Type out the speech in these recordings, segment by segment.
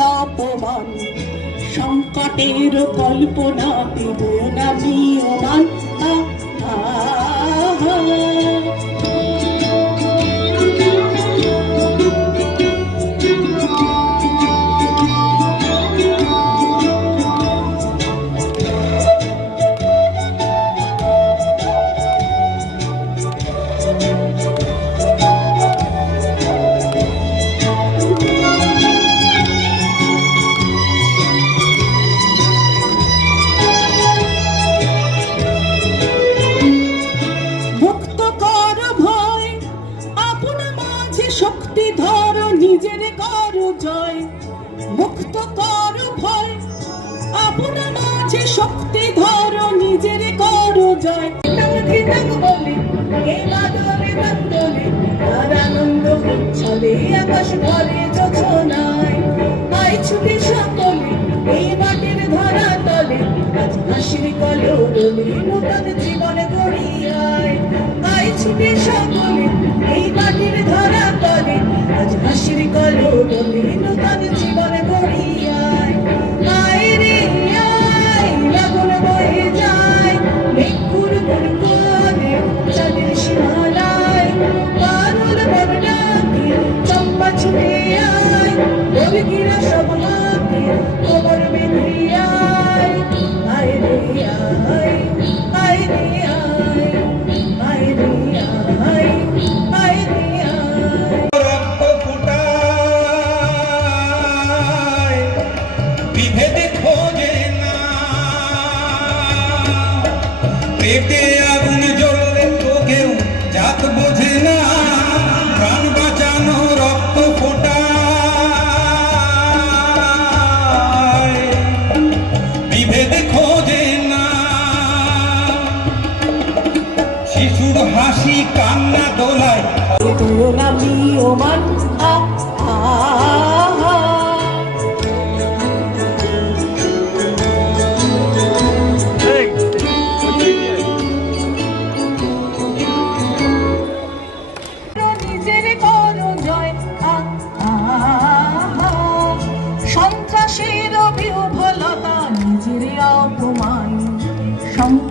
অপমান। সংকটের কল্পনা বনা বিয়মান আ, আকাশ সকলে এই মাটির ধরা তলে। আজ হাসির কলরলে নতুন জীবনে গড়িয়ায় আয়। ছুটি সকলে এই মাটির ধরা তলে, আজ হাসির কলরলে নতুন জীবনে গড়িয়ায় আয়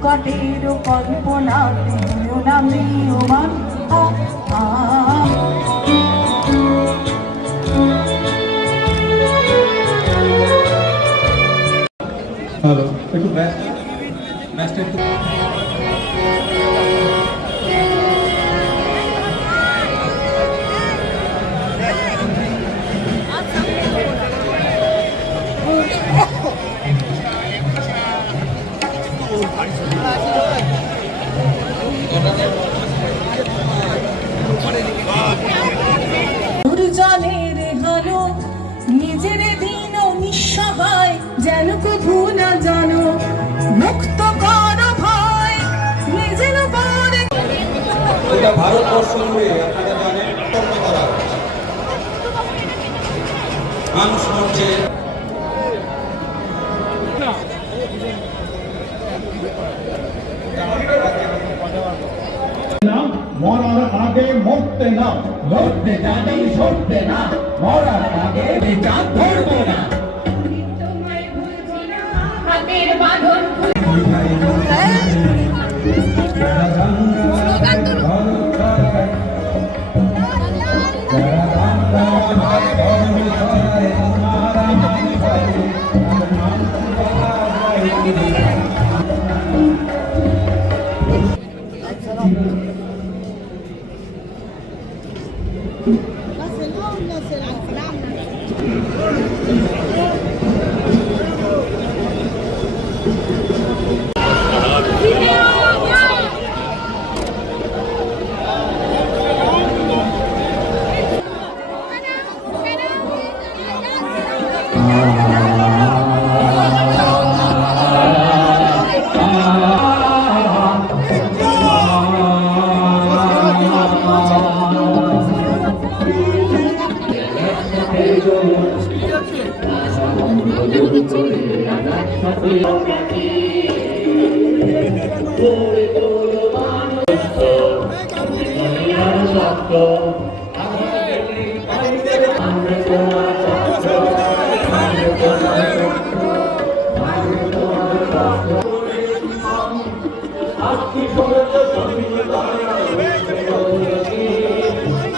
সংকটের কল্পনা না মৃয়মান। হ্যালো একটু ব্যাস ব্যাসটা একটু নিজের দিন নিঃসহায় যেন কভু না জানো মুক্ত কর ভয় নিজের পরে এটা ভারতবর্ষ জুড়ে আপনারা জানেন তর্ক মানুষ মরছে না মরার আগে মরতে না লড়তে জানি সরতে না মরার আগে বিচার ধরবো না। হাতের বাঁধন আমরা তোমার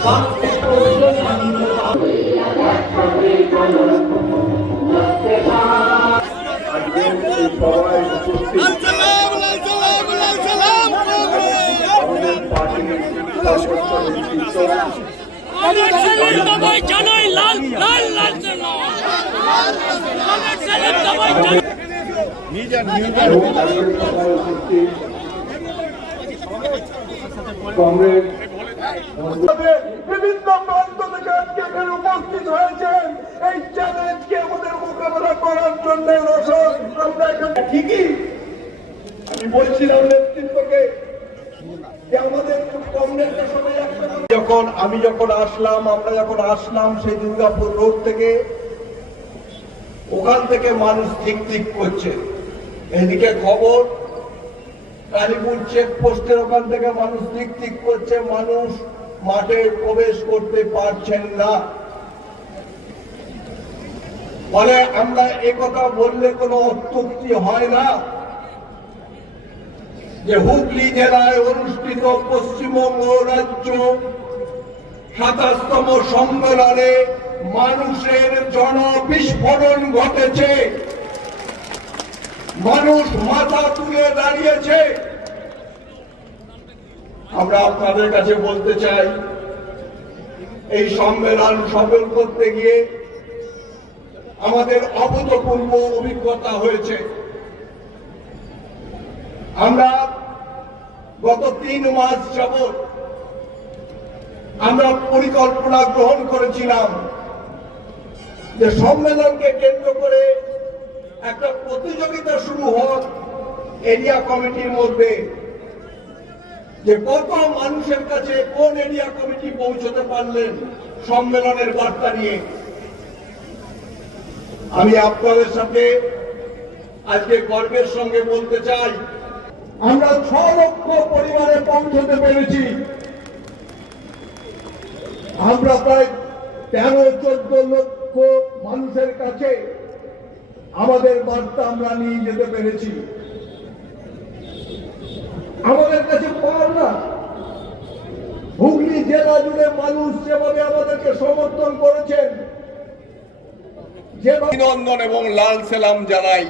Fuck! বিভিন্ন প্রান্ত থেকে আজকে উপস্থিত হয়েছেন এই চ্যালেঞ্জকে আমাদের মোকাবেলা করার জন্য আমরা ঠিকই আমি বলছিলাম নেতৃত্বকে যে আমাদের কংগ্রেসের সবাই একটা কথা- যখন আমি যখন আসলাম, আমরা যখন আসলাম সেই দুর্গাপুর রোড থেকে, ওখান থেকে মানুষ দিক দিক করছে। এদিকে খবর, কালীপুর চেক পোস্টের ওখান থেকে মানুষ দিক দিক করছে, মানুষ মাঠে প্রবেশ করতে পারছেন না। ফলে আমরা কথা বললে কোনো অত্যুক্তি হয় না। যে হুগলি জেলায় অনুষ্ঠিত পশ্চিমবঙ্গ রাজ্য সাতাশতম সম্মেলনে মানুষের জনবিস্ফোরণ ঘটেছে। মানুষ মাথা তুলে দাঁড়িয়েছে। আমরা আপনাদের কাছে বলতে চাই, এই সম্মেলন সফল করতে গিয়ে আমাদের অভূতপূর্ব অভিজ্ঞতা হয়েছে। আমরা গত তিন মাস যাবৎ আমরা পরিকল্পনা গ্রহণ করেছিলাম যে সম্মেলনকে কেন্দ্র করে একটা প্রতিযোগিতা শুরু হোক এরিয়া কমিটির মধ্যে যে কত মানুষের কাছে কোন এরিয়া কমিটি পৌঁছতে পারলেন সম্মেলনের বার্তা নিয়ে। আমি আপনাদের সাথে আজকে গর্বের সঙ্গে বলতে চাই আমরা ছ লক্ষ পরিবারে পৌঁছতে পেরেছি। আমরা প্রায় তেরো, চোদ্দ লক্ষ মানুষের কাছে আমাদের বার্তা আমরা নিয়ে যেতে পেরেছি। আমাদের কাছে পাওনা হুগলি জেলা জুড়ে মানুষ যেভাবে আমাদেরকে সমর্থন করেছেন, যেভাবে অভিনন্দন এবং লাল সেলাম জানাই।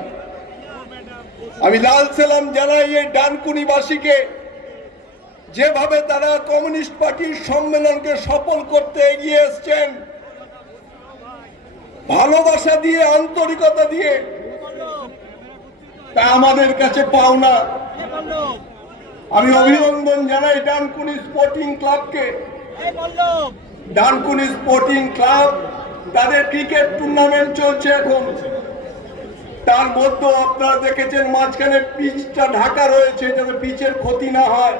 আমি লাল সেলাম জানাই এই ডানকুনিবাসীকে। যেভাবে তারা কমিউনিস্ট পার্টির সম্মেলনকে সফল করতে এগিয়ে এসছেন, ভালোবাসা দিয়ে, আন্তরিকতা দিয়ে, তা আমাদের কাছে পাওনা আমি অভিনন্দন জানাই ডানকুনি স্পোর্টিং ক্লাবকে। ডানকুনি স্পোর্টিং ক্লাব, তাদের ক্রিকেট টুর্নামেন্ট চলছে এখন। তার মধ্যেও আপনারা দেখেছেন মাঝখানে পিচটা ঢাকা রয়েছে যাতে পিচের ক্ষতি না হয়।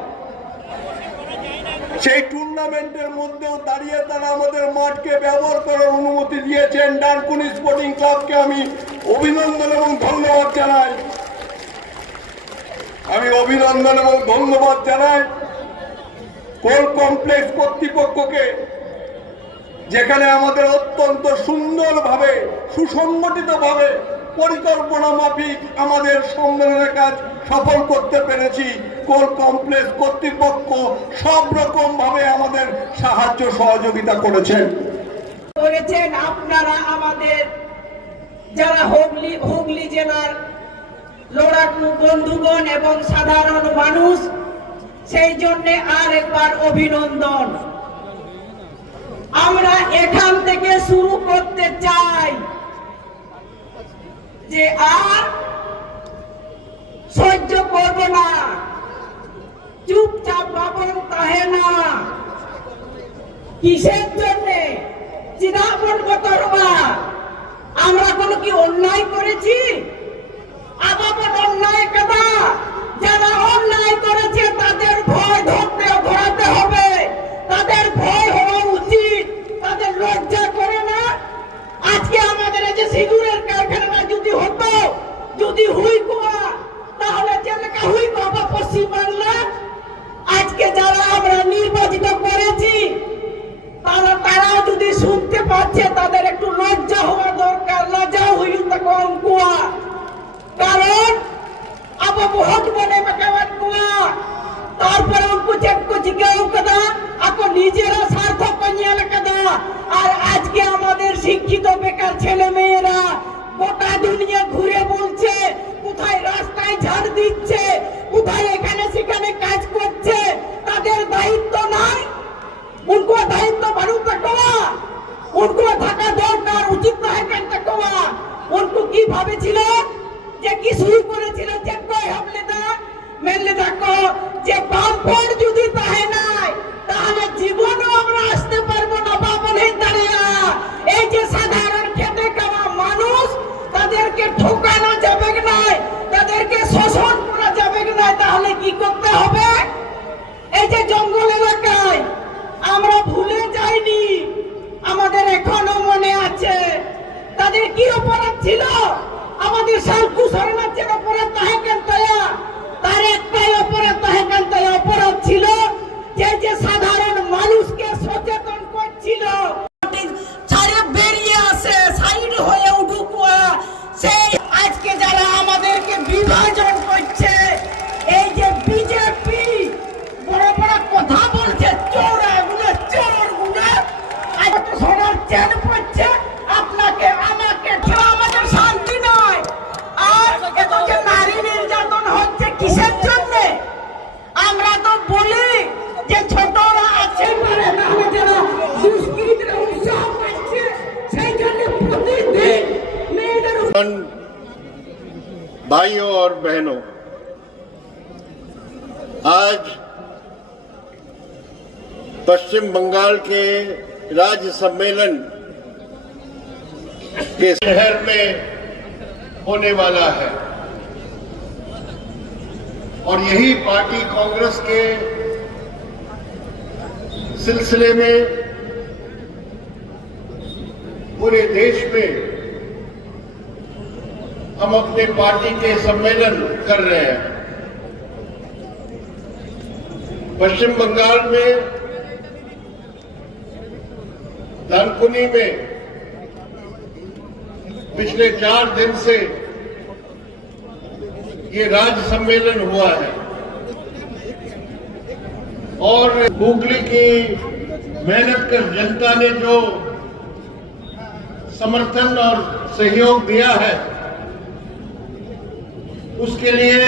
সেই টুর্নামেন্টের মধ্যেও দাঁড়িয়ে তারা আমাদের মাঠকে ব্যবহার করার অনুমতি দিয়েছেন। ডানকুনি স্পোর্টিং ক্লাবকে আমি অভিনন্দন এবং ধন্যবাদ জানাই। আমি অভিনন্দন এবং ধন্যবাদ জানাই কোল কমপ্লেক্স কর্তৃপক্ষকে, যেখানে আমাদের অত্যন্ত সুন্দরভাবে, সুসংগঠিতভাবে পরিকল্পনা মাফিক আমাদের সম্মেলনের কাজ সফল করতে পেরেছি। কোল কমপ্লেক্স কর্তৃপক্ষ সব রকম ভাবে আমাদের সাহায্য সহযোগিতা করেছেন। করেছেন আপনারা আমাদের যারা হুগলি হুগলি জেলার লড়াকু বন্ধুগণ এবং সাধারণ মানুষ, সেই জন্যে আর একবার অভিনন্দন। আমরা এখান থেকে শুরু করতে চাই। যে আর সহ্য করব না। চুপচাপ বাবন তাহে না। কিসের জন্যে? চিরাপন করবা আমরা কোনো কি অন্যায় করেছি? আবার অন্যায় কেদা। যারা অন্যায় করেছে তাদের ভয় ধরতে ঘোরাতে হবে তাদের ভয় হওয়া উচিত তাদের লজ্জা করে না আজকে আমাদের এই যে সিঁদুরের কারখানা যদি হতো যদি হুই কুয়া তাহলে যেলেকা হুই বাবা পশ্চিম বাংলা আজকে যারা আমরা নির্বাচিত করেছি তারা তারাও যদি শুনতে পাচ্ছে তাদের একটু লজ্জা হওয়া দরকার লজ্জা হইল তা কম কুয়া কারণ আবু বহুত বনে মাকাওয়ান কুয়া তারপরে उनको चेक को জিজ্ঞাসা করা আপনি নিজেরা সার্থক কন্যাল করা আর আজকে আমাদের শিক্ষিত বেকার ছেলে মেয়েরা আদু নিয়ে ঘুরে বলছে, কোথায় রাস্তায় ঝাড় দিচ্ছে, কোথায় এখানে সেখানে কাজ করছে, তাদের দায়িত্ব নাই। उनको दायित्व भरू तकवा उनको থাকা দরকার, উচিত থাকার তকওয়া उनको কি ভাবেছিল? যে কি শুরু করেছিল, যে কই হামলে দা মেলে দেখো, যে বামফোর যদি তাহে নাই, তাহলে জীবনও আমরা আসতে পারব না বাবা নেই দাঁড়িয়া। এই যে যে জঙ্গল এলাকায় আমরা ভুলে যাইনি, আমাদের এখনও মনে আছে। তাদের কি অপরাধ ছিল? আমাদের সালকু শরণার্থের অপরাধ তাহা কেন اور بہنوں، آج پشچم بنگال کے راج سمیلن کے شہر میں ہونے والا ہے۔ اور یہی پارٹی کانگرس کے سلسلے میں پورے دیش میں ہم اپنے پارٹی کے سمیلن کر رہے ہیں۔ پشچم بنگال میں دنکنی میں پچھلے چار دن سے یہ راج سمیلن ہوا ہے۔ اور بھوگلی کی محنت کر جنتا نے جو سمرتھن اور سہیوگ دیا ہے اس کے لیے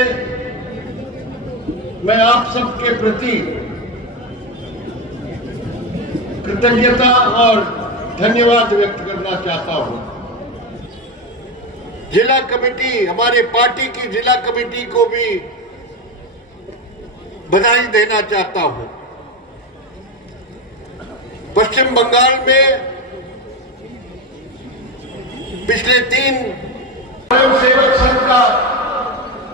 میں آپ سب کے پرتی کرتجتا اور دھنیواد ویکٹ کرنا چاہتا ہوں۔ ضلع کمیٹی، ہمارے پارٹی کی ضلع کمیٹی کو بھی بدائی دینا چاہتا ہوں۔ پشچم بنگال میں پچھلے تین سیوک سنگھ کا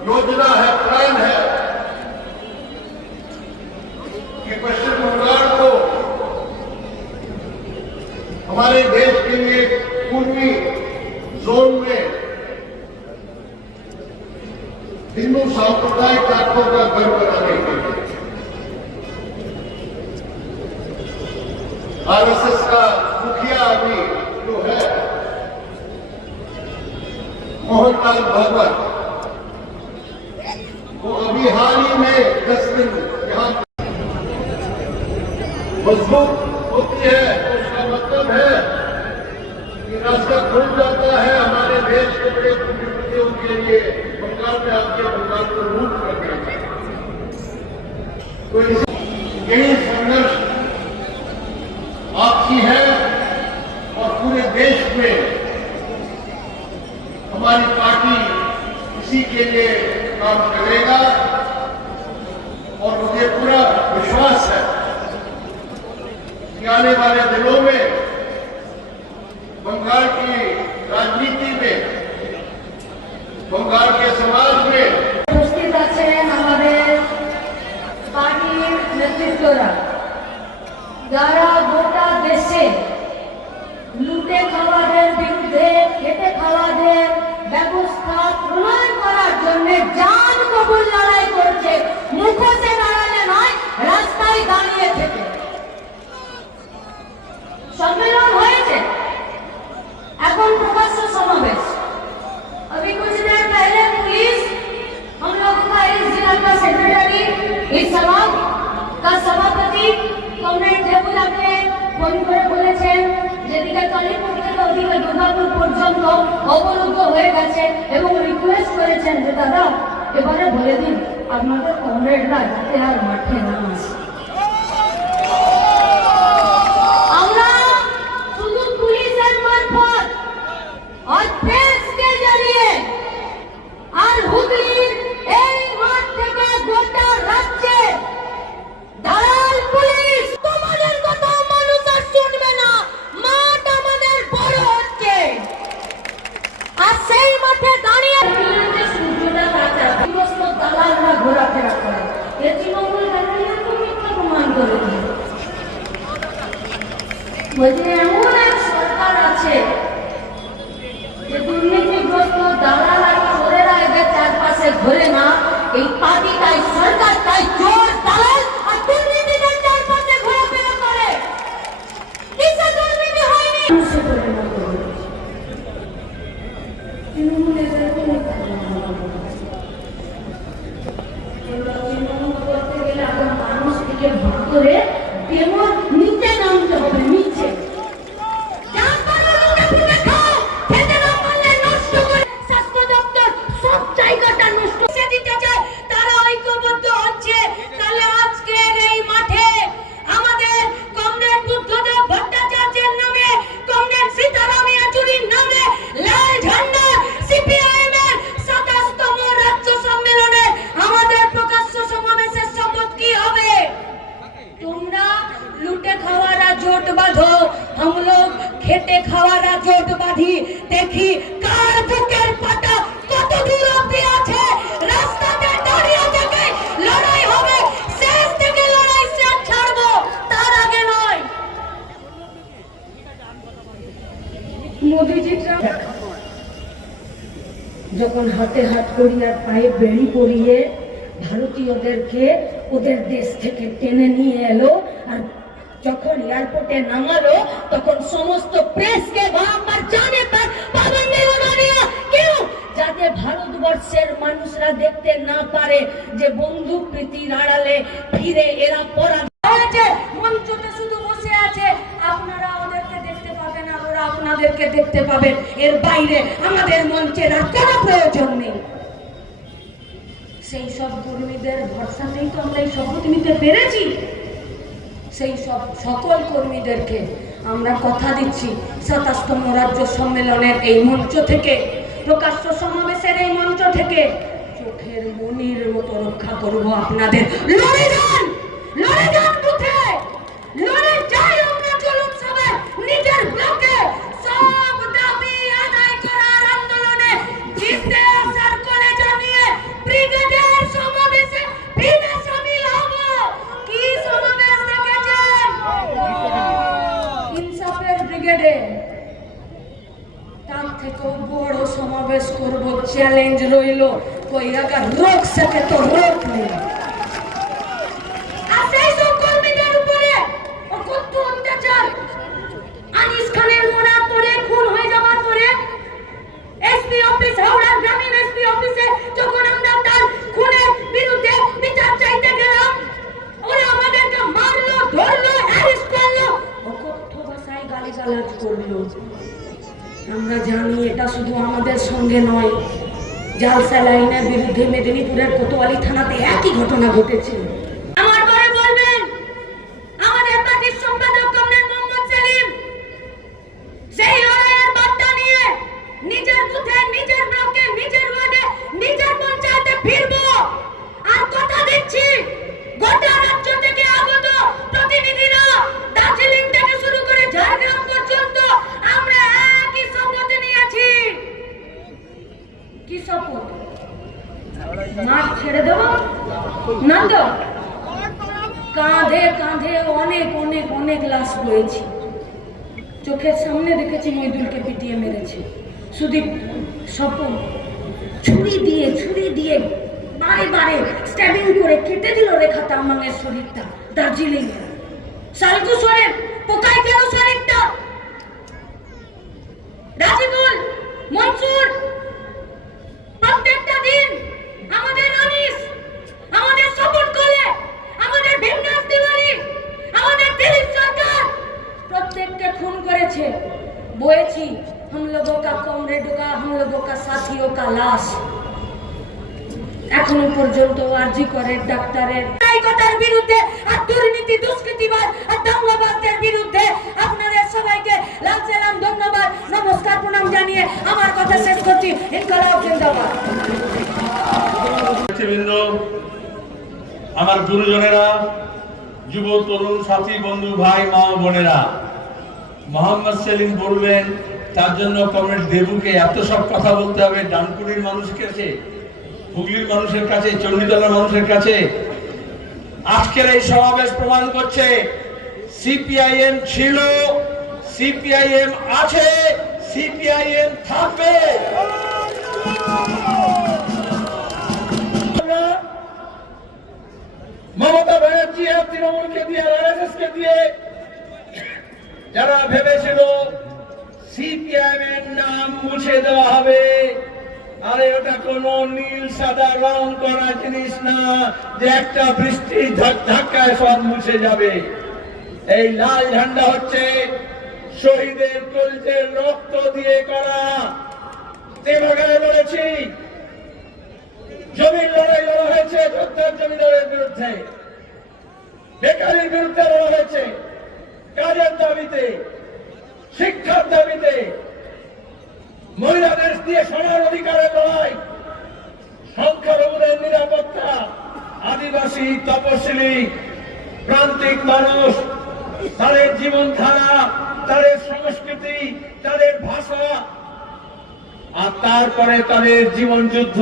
یوجنا ہے، پلان ہے کہ پشچم بنگال کو ہمارے دیش کے لیے پوروی زون میں ہندو سامپردائک طاقتوں کا گھر بنانے کے لیے۔ آر ایس ایس کا مکھیا ابھی جو ہے، موہن لال بھاگوت وہ ابھی حال ہی میں دس دن یہاں مضبوط ہوتی ہے۔ যারা গোটা দেশে লুটে খাওয়াদের বিরুদ্ধে খেটে খাওয়াদের ব্যবস্থা প্রণয়ন করার জন্য যান কবুল লড়াই করছে, মুখোশে দাঁড়ালে নয়, রাস্তায় দাঁড়িয়ে থেকে। সম্মেলন হয়েছে। এখন ফোন করে বলেছেন, যেদিকে কালীপুর থেকে দুর্গাপুর পর্যন্ত অবরুদ্ধ হয়ে গেছে এবং রিকোয়েস্ট করেছেন যে, দাদা, এবারে বলে দিন, আপনাদের কমরেডরা যাতে আর মাঠে না আসে। বলছে এমন এক সরকার আছে যে দুর্নীতিগ্রস্ত দালাল আর চোরেরা এদের চারপাশে ঘোরে না। এই পার্টি তাই খাওয়ারা জোট বাঁধি দেখি কার বুকের পাটা কত দূর অব্দি আছে? রাস্তাতে দাঁড়িয়ে থেকে লড়াই হবে, শেষ থেকে লড়াই শেষ তার আগে নয়। যখন হাতে হাত করিয়ে আর পায়ে বেড়ি পরিয়ে ভারতীয়দেরকে ওদের দেশ থেকে টেনে নিয়ে এলো এয়ারপোর্টে নামালো, তখন সমস্ত প্রেসকে বারংবার জানে পর পাবন্দি উড়ানিয়া কেউ? যাতে ভারতবর্ষের মানুষরা দেখতে না পারে যে বন্ধু প্রীতি আড়ালে ফিরে এরা পরা মঞ্চতে শুধু বসে আছে, আপনারা ওদেরকে দেখতে পাবেন আপনাদেরকে দেখতে পাবেন। এর বাইরে আমাদের মঞ্চের আর কোনো প্রয়োজন নেই। সেই সব কর্মীদের ভরসাতেই তো আমরা এই শপথ নিতে পেরেছি। সেই সব সকল কর্মীদেরকে আমরা কথা দিচ্ছি। সাতাশতম রাজ্য সম্মেলনের এই মঞ্চ থেকে, প্রকাশ্য সমাবেশের এই মঞ্চ থেকে চোখের মনির মতো রক্ষা করব আপনাদের। লড়ে যান! লড়ে যান বুথে লড়ে যাই আমরা চলুন সবাই নিজের ব্লকে সব দাবি আদায় করার আন্দোলনে জিতে আসার করে জানিয়ে ব্রিগেডের সমাবেশে ভিড়ে সামিল হব কি সমাবেশ দেখেছেন ইনসাফের ব্রিগেডে তার থেকেও বড় সমাবেশ করব চ্যালেঞ্জ রইল কই আগার রোক সকে তো রোক নেই আর সেই সব কর্মীদের উপরে অকথ্য অত্যাচার আনিস খানের মরার পরে খুন হয়ে যাওয়ার পরে এসপি অফিস হাওড়ার গ্রামীণ এসপি অফিসে যখন আমরা তার খুনের বিরুদ্ধে বিচার চাইতে গেলাম ওরা আমাদেরকে মারলো ধরলো অ্যারেস্ট করল অকথ্য ভাষায় গালিগালাজ করল আমরা জানি এটা শুধু আমাদের সঙ্গে নয় জাল স্যালাইনের বিরুদ্ধে মেদিনীপুরের কোতোয়ালি থানাতে একই ঘটনা ঘটেছে আমার পরে বলবেন আমাদের পার্টির সম্পাদক কমরেড মোহাম্মদ সেলিম সেই লড়াইয়ের বার্তা নিয়ে নিজের বুথে নিজের ব্লকে নিজের ওয়ার্ডে নিজের পঞ্চায়েতে ফিরবো আর কথা দিচ্ছি গোটা রাজ্য থেকে আগত প্রতিনিধিরা দার্জিলিং থেকে শুরু করে ঝাড়গ্রাম পর্যন্ত আমরা একই শপথ নিয়েছি কি শপথ মাঠ ছেড়ে দেবো না তো কাঁধে কাঁধে অনেক অনেক অনেক লাশ বয়েছি চোখের সামনে দেখেছি মইদুলকে পিটিয়ে মেরেছে সুদীপ স্বপন ছুরি দিয়ে ছুরি দিয়ে বারে বারে স্ট্যাবিং করে কেটে দিল রেখা তামাংয়ের শরীরটা দার্জিলিং সালকুসরের পোকায় কেন শরীরটা রাজিবুল মনসুর প্রত্যেকটা দিন আমাদের আনিস আমাদের সাপোর্ট করে আমাদের ভীমনাথ তিওয়ারি আমাদের দিলীপ সরকার বয়েছে বয়েছি हम लोगों का कॉमरेडों का हम लोगों का साथियों का लाश এখনও পর্যন্ত আরজি করে ডাক্তারের। নায়িকতার বিরুদ্ধে আর দুর্নীতি, দুষ্কৃতিবাদ আর দাঙ্গাবাজদের বিরুদ্ধে আপনাদের সবাইকে লাল সালাম, ধন্যবাদ, নমস্কার, প্রণাম জানিয়ে আমার কথা শেষ করছি। ইনকলাব, জিন্দাবাদ। আমার গুরুজনেরা, যুব, তরুণ, সাথী, বন্ধু, ভাই, মা বোনেরা, মোহাম্মদ সেলিম বলবেন তার জন্য কমরেড দেবুকে এত সব কথা বলতে হবে ডানকুনির মানুষের কাছে হুগলির মানুষের কাছে চণ্ডীতলার মানুষের কাছে আজকের এই সমাবেশ প্রমাণ করছে সিপিআইএম ছিল, সিপিআইএম আছে, সিপিআইএম থাকবে। মমতা ব্যানার্জি আর তৃণমূলকে দিয়ে আরএসএস কে দিয়ে যারা ভেবেছিল সিপিএম এর নাম মুছে দেওয়া হবে আরে ওটা কোন নীল, সাদা রং করা জিনিস না, যে একটা বৃষ্টির ধাক- ধাক্কায় সব মুছে যাবে। এই লাল ঝান্ডা হচ্ছে শহীদের কলজের রক্ত দিয়ে করা। তেভাগায় লড়েছি জমির লড়াই লড়া হয়েছে যোদ্ধার জমিদারের বিরুদ্ধে। বেকারির বিরুদ্ধে লড়া হয়েছে। কাজের দাবিতে, শিক্ষার দাবিতে মহিলাদের দিয়ে সমান অধিকারের লড়াই। সংখ্যালঘুদের নিরাপত্তা, আদিবাসী, তপশিলি, প্রান্তিক মানুষ, তাদের জীবনধারা, তাদের সংস্কৃতি, তাদের ভাষা, আর তারপরে তাদের জীবন যুদ্ধ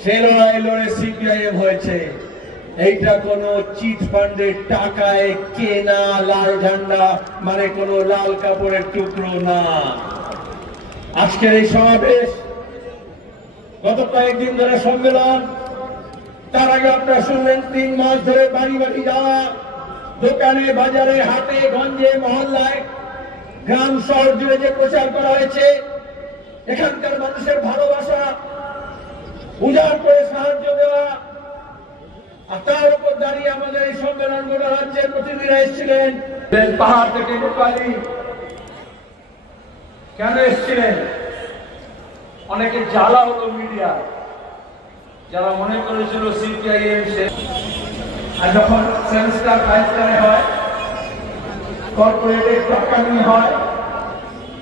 সে লড়াই লড়ে সিপিআইএম হয়েছে। এইটা কোন চিট ফান্ডের টাকায় কেনা লাল ঝান্ডা মানে কোন লাল কাপড়ের টুকরো না। আজকের এই সমাবেশ, গত কয়েকদিন ধরে সম্মেলন, তার আগে আপনারা শুনলেন, তিন মাস ধরে বাড়ি বাড়ি যাওয়া, দোকানে, বাজারে, হাটে, গঞ্জে, মহল্লায়, গ্রাম শহর জুড়ে যে প্রচার করা হয়েছে, এখানকার মানুষের ভালোবাসা, উজাড় করে সাহায্য দেওয়া, আর তার উপর দাঁড়িয়ে আমাদের এই সম্মেলন গোটা রাজ্যের প্রতিনিধিরা এসেছিলেন। পাহাড় থেকে কেন এসেছিলেন? অনেকে জ্বালা হতো মিডিয়া যারা মনে করেছিল সিপিআইএম সে আর যখন সেমিস্টার ফাইভ হয় কর্পোরেটের টাকা নিয়ে হয়,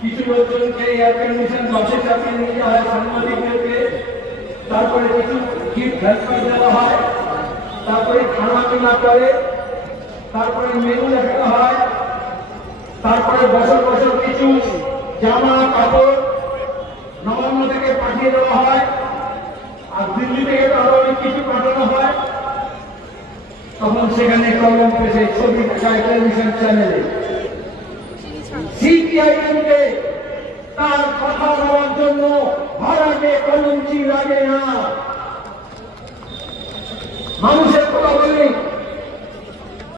কিছু লোকজনকে এয়ার কন্ডিশন বাসে চাপিয়ে যাওয়া হয়, সাংবাদিকদেরকে। তারপরে কিছু গিফট ভ্যাসপার দেওয়া হয়, তারপরে খানা করে, তারপরে মেনু দেখানো হয়, তারপরে বছর বছর কিছু জামা কাপড় নবান্ন থেকে পাঠিয়ে দেওয়া হয়, আর দিল্লি থেকে তো আরও অনেক কিছু পাঠানো হয়। তখন সেখানে কলম পেশে ছবি দেখায় টেলিভিশন চ্যানেলে। সিপিআইএম কে তার কথা বলার জন্য ভাড়াকে কলমচি লাগে না। মানুষের কথা